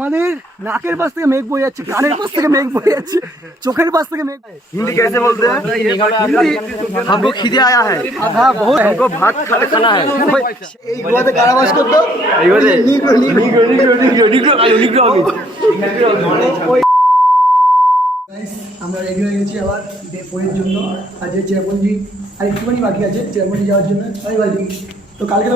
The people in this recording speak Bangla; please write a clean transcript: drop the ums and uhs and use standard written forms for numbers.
আমাদের নাকের পাশ থেকে মেঘ বয়ে যাচ্ছে, কানের পাশ থেকে মেঘ বয়ে যাচ্ছে, চোখের পাশ থেকে মেঘ। हिंदी कैसे बोलते हैं? हिंदी हमको खिदे आया है, हाँ बहुत हमको भात खाना है। এই গোয়াতে কারাবাস করতো এই গোয়াতে? নিগ্রো Guys, আমরা রেডি হয়ে গেছি আবার ডে 4 এর জন্য। আজ চেরাপুঞ্জি আর একটুখানি বাকি আছে চেরাপুঞ্জি যাওয়ার জন্য। তো কালকে